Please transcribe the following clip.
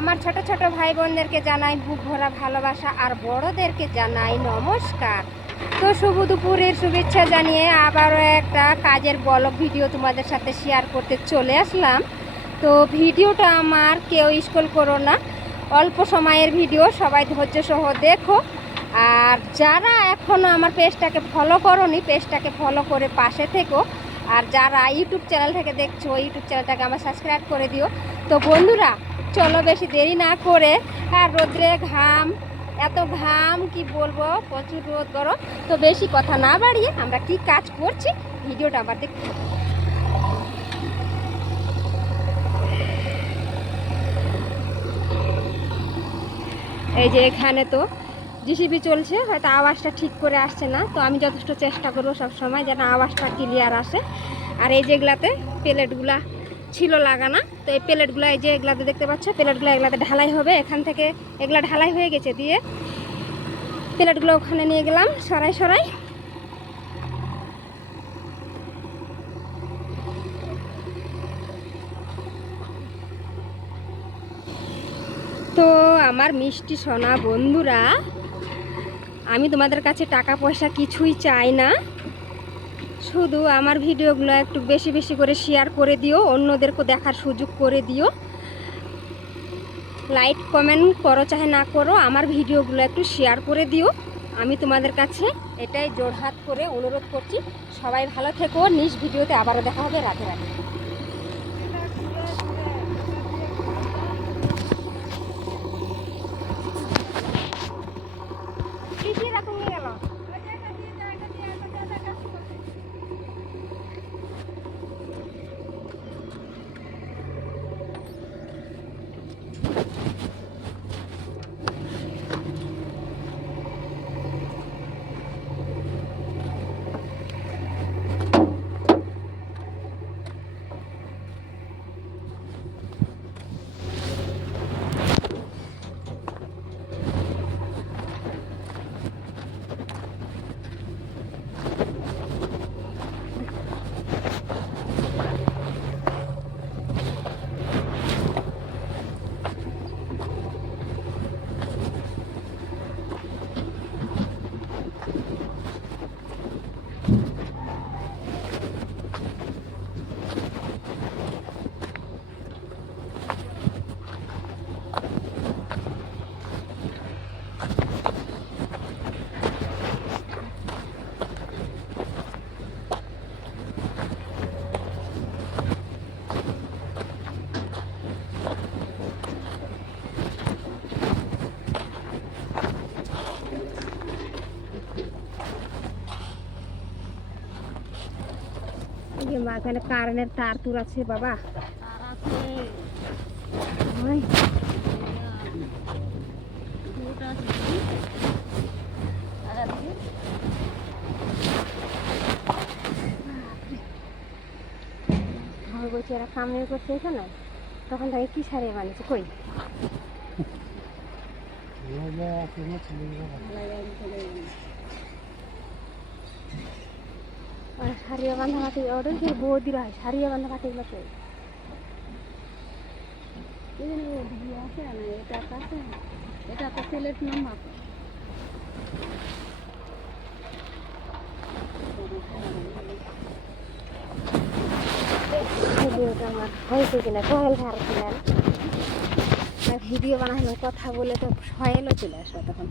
আমার ছোট ছোট ভাই বোনদেরকে জানাই বুক ভরা ভালোবাসা আর বড়দেরকে জানাই নমস্কার। তো শুভ দুপুরের শুভেচ্ছা জানিয়ে আবারও একটা কাজের ব্লগ ভিডিও তোমাদের সাথে শেয়ার করতে চলে আসলাম। তো ভিডিওটা আমার কেউ স্ক্রল করো না, অল্প সময়ের ভিডিও, সবাই ধৈর্য সহ দেখো। আর যারা এখনও আমার পেজটাকে ফলো করোনি, পেজটাকে ফলো করে পাশে থেকো। আর যারা ইউটিউব চ্যানেল থেকে দেখছো, ইউটিউব চ্যানেলটাকে আমার সাবস্ক্রাইব করে দিও। তো বন্ধুরা চলো বেশি দেরি না করে, আর রোদ্রে ঘাম, এত ঘাম কি বলবো, প্রচুর রোদ গরম। তো বেশি কথা না বাড়িয়ে আমরা কি কাজ করছি ভিডিওটা আবার দেখতে। এই যে এখানে তো জিসিবি চলছে, হয়তো আওয়াজটা ঠিক করে আসছে না, তো আমি যথেষ্ট চেষ্টা করবো সবসময় যেন আওয়াজটা ক্লিয়ার আসে। আর এই যেগুলাতে প্লেটগুলা ছিল লাগানো, তো এই প্লেটগুলো এই যে এগুলাতে দেখতে পাচ্ছ, প্লেটগুলো এগুলাতে ঢালাই হবে। এখান থেকে এগুলা ঢালাই হয়ে গেছে, দিয়ে প্লেটগুলো ওখানে নিয়ে গেলাম সরাই সরাই। তো আমার মিষ্টি সোনা বন্ধুরা, আমি তোমাদের কাছে টাকা পয়সা কিছুই চাই না, শুধু আমার ভিডিওগুলো একটু বেশি বেশি করে শেয়ার করে দিও, অন্যদেরকে দেখার সুযোগ করে দিও। লাইক কমেন্ট করো চাহে না করো, আমার ভিডিওগুলো একটু শেয়ার করে দিও। আমি তোমাদের কাছে এটাই জোড়হাত করে অনুরোধ করছি। সবাই ভালো থেকো, নিজ ভিডিওতে আবারও দেখা হবে। রাধে রাধে। এখানে কারেন্টের তার তুর আছে বাবা, বলছি এরা কামড় করছে এখানে, তখন থেকে কি সারিয়ে বানিয়েছে কই সারিয়ে বান্ধা মাটি ওদের কি বৌদির হয়, সারিয়ে বান্ধা মাটিগুলোতে আছে না, এটা কাছে, এটা তো প্লেট নাম্বার। ভিডিওটা আমার হয়েছে কিনা, সোহেল ছিলেন ভিডিও বানানো কথা বলে তো সোহেলও চলে আসবে তখন।